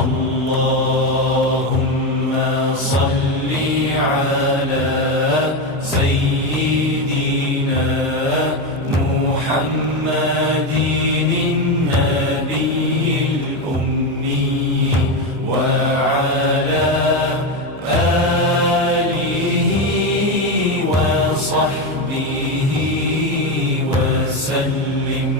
اللهم صل على سيدنا محمد النبي الأمي وعلى آله وصحبه وسلم.